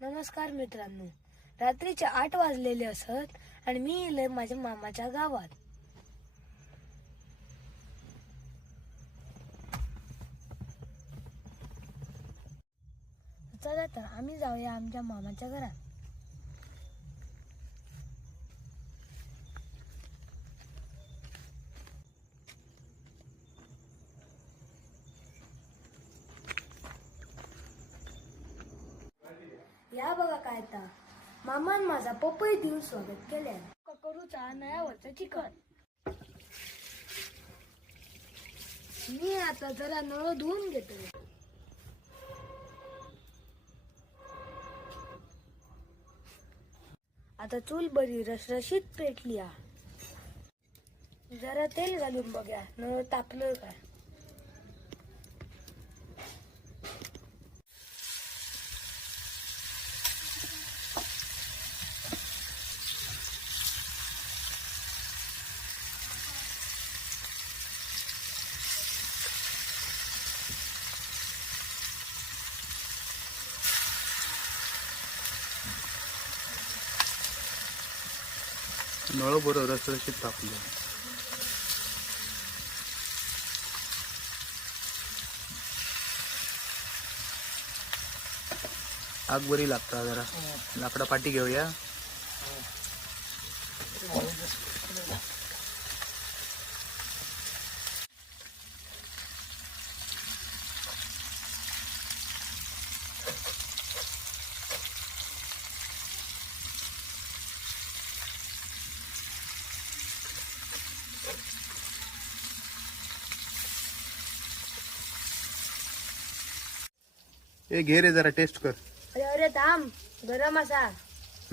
नमस्कार मित्रांनो, रात्रीचे 8 वाजलेले असत आणि मी इले माझ्या मामाच्या गावात. चला तर आम्ही जाऊया आमच्या मामाच्या घरात. या बघा काय ता मामान माझा पपई देऊन स्वागत केले. करूचा नयावरचं चिकन. मी आता जरा नळ धुवून घेतो. आता चूल बरी रसरशीत पेटली. जरा तेल घालून बघा नळ तापलं काय. नळ बरं रसरशीत तापलं. आग बरी लागता. जरा लाकडा पाठी घेऊया. ए घे रे जरा टेस्ट कर. अरे थांब, गरम असा.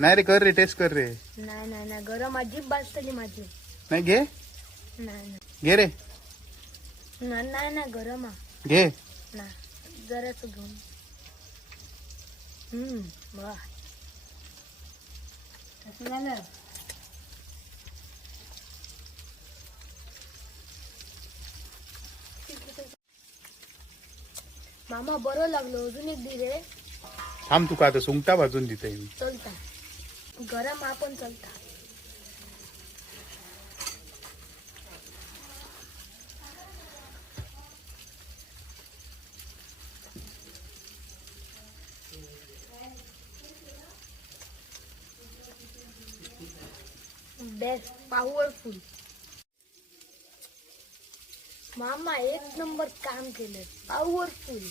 नाही रे कर रे टेस्ट कर रे. नाही नाही नाही, गरम अजिब बाजतली माझी. नाही घे. नाही घे रे. नाही नाही नाही, गरम घे. ना जराच घेऊन. वा कसं झालं. मामा बरं लागलो. अजून एक दे रे. थांब तू का आता सुंगटा भाजून देते मी. चलता गरम आपण चलता. Best powerful. मामा एक नंबर काम केलं. पॉवरफुल.